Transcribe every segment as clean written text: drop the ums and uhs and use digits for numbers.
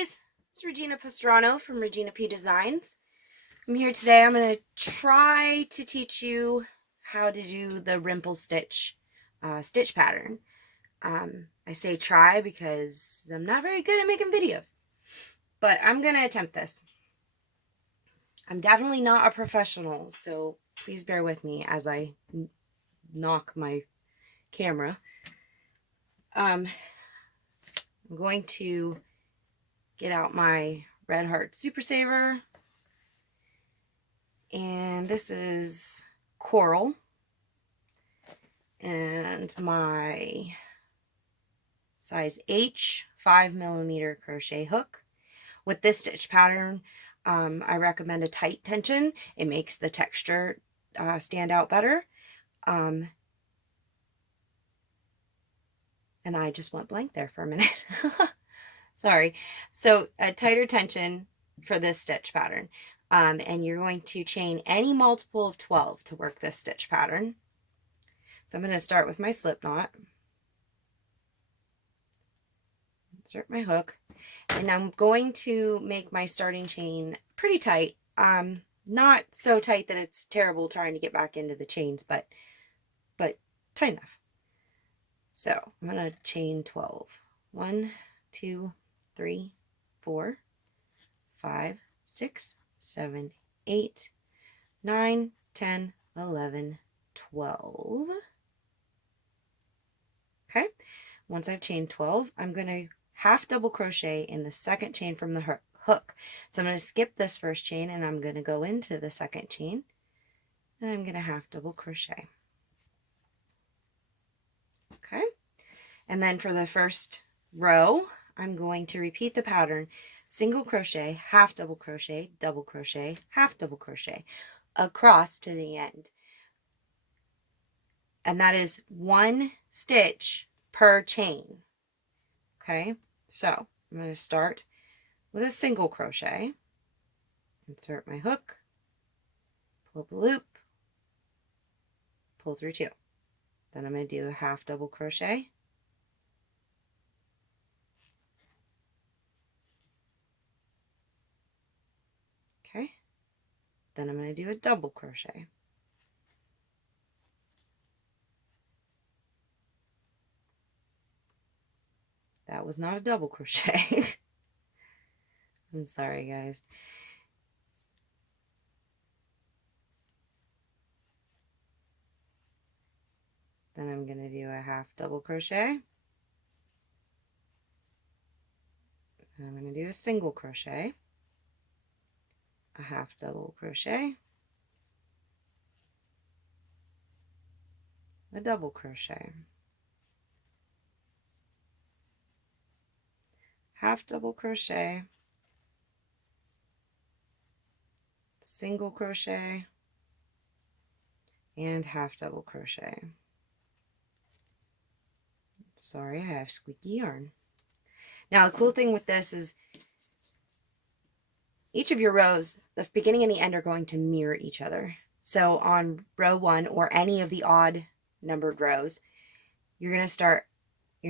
guys, it's Regina Pastrano from Regina P Designs. I'm here today. I'm going to try to teach you how to do the rimple stitch stitch pattern. I say try because I'm not very good at making videos, but I'm going to attempt this. I'm definitely not a professional, so please bear with me as I knock my camera. I'm going to get out my Red Heart Super Saver, and this is coral, and my size H 5mm crochet hook. With this stitch pattern, I recommend a tight tension. It makes the texture stand out better. And I just went blank there for a minute. Sorry. So a tighter tension for this stitch pattern. And you're going to chain any multiple of 12 to work this stitch pattern. So I'm going to start with my slip knot. Insert my hook. And I'm going to make my starting chain pretty tight. Not so tight that it's terrible trying to get back into the chains, but tight enough. So I'm going to chain 12. 1, 2, 3, 4, 5, 6, 7, 8, 9, 10, 11, 12. Okay. Once I've chained 12, I'm going to half double crochet in the second chain from the hook. So I'm going to skip this first chain and I'm going to go into the second chain and I'm going to half double crochet. Okay. And then for the first row, I'm going to repeat the pattern: single crochet, half double crochet, double crochet, half double crochet across to the end. And that is 1 stitch per chain. Okay, so I'm going to start with a single crochet, insert my hook, pull up a loop, pull through 2. Then I'm going to do a half double crochet, okay, then I'm going to do a double crochet, that was not a double crochet. I'm sorry, guys. Then I'm going to do a half double crochet. And I'm going to do a single crochet, a half double crochet, a double crochet, half double crochet, single crochet, and half double crochet. Sorry, I have squeaky yarn. Now the cool thing with this is each of your rows, the beginning and the end, are going to mirror each other. So on row 1 or any of the odd numbered rows, you're going to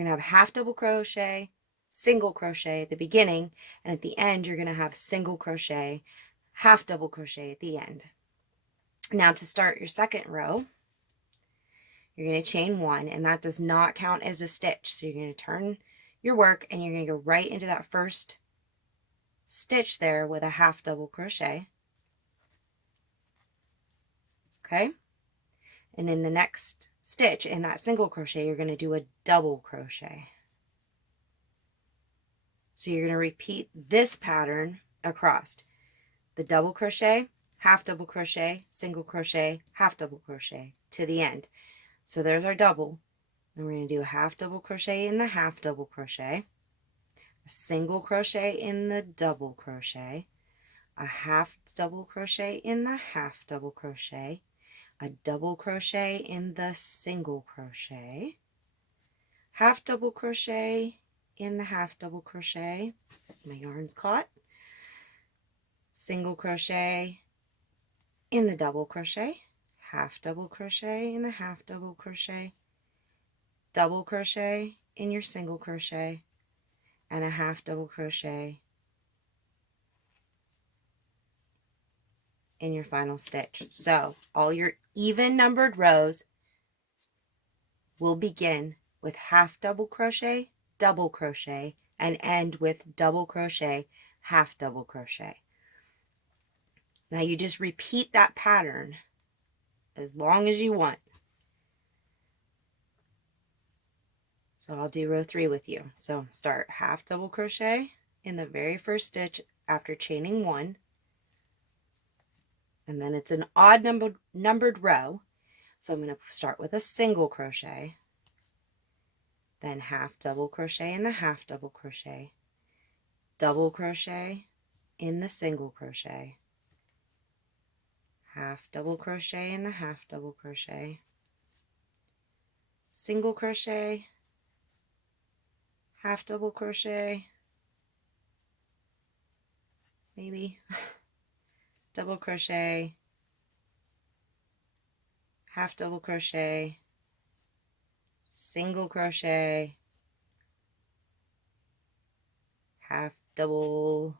have half double crochet, single crochet at the beginning, and at the end you're going to have single crochet, half double crochet at the end. Now to start your second row, you're going to chain 1, and that does not count as a stitch. So you're going to turn your work and you're going to go right into that first stitch there with a half double crochet. Okay, and in the next stitch in that single crochet, you're going to do a double crochet. So you're going to repeat this pattern across: the double crochet, half double crochet, single crochet, half double crochet to the end. So there's our double. Then we're going to do a half double crochet in the half double crochet, a single crochet in the double crochet, a half double crochet in the half double crochet, a double crochet in the single crochet, half double crochet in the half double crochet, my yarn's caught, single crochet in the double crochet, half double crochet in the half double crochet, double crochet in your single crochet, and a half double crochet in your final stitch. So all your even numbered rows will begin with half double crochet, and end with double crochet, half double crochet. Now you just repeat that pattern as long as you want. So I'll do row 3 with you. So start half double crochet in the very first stitch after chaining 1. And then it's an odd numbered row. So I'm going to start with a single crochet, then half double crochet in the half double crochet, double crochet in the single crochet, half double crochet in the half double crochet, single crochet, half double crochet, maybe double crochet, half double crochet, single crochet, half double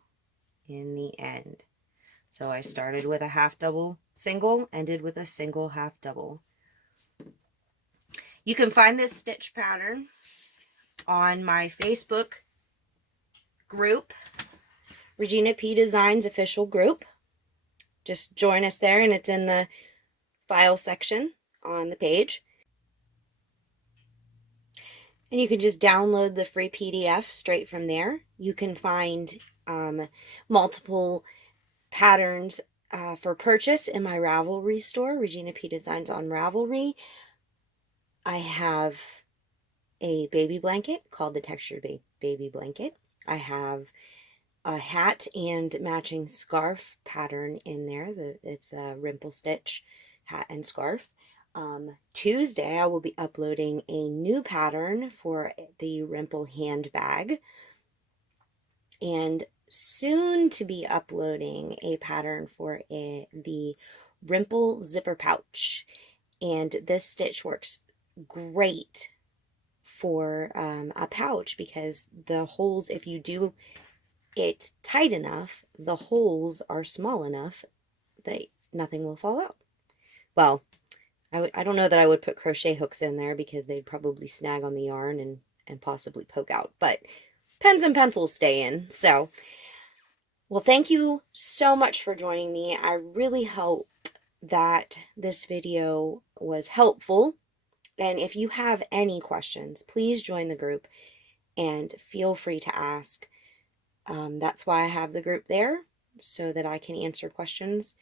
in the end. So I started with a half double single, ended with a single half double. You can find this stitch pattern on my Facebook group, Regina P Designs official group. Just join us there, and it's in the file section on the page. And you can just download the free PDF straight from there. You can find multiple patterns for purchase in my Ravelry store, Regina P Designs on Ravelry. I have a baby blanket called the Textured Baby Blanket. I have a hat and matching scarf pattern in there. It's a Rimple stitch hat and scarf. Tuesday I will be uploading a new pattern for the Rimple handbag, and soon to be uploading a pattern for the Rimple zipper pouch. And this stitch works great for a pouch because the holes, if you do it tight enough, the holes are small enough that nothing will fall out. Well, I don't know that I would put crochet hooks in there because they'd probably snag on the yarn and possibly poke out, but pens and pencils stay in. So, well, thank you so much for joining me. I really hope that this video was helpful. And if you have any questions, please join the group and feel free to ask. That's why I have the group there, so that I can answer questions.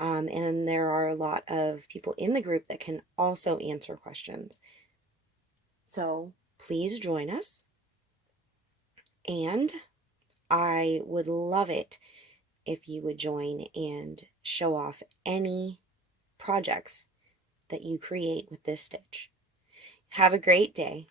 And there are a lot of people in the group that can also answer questions. So please join us. And I would love it if you would join and show off any projects that you create with this stitch. Have a great day.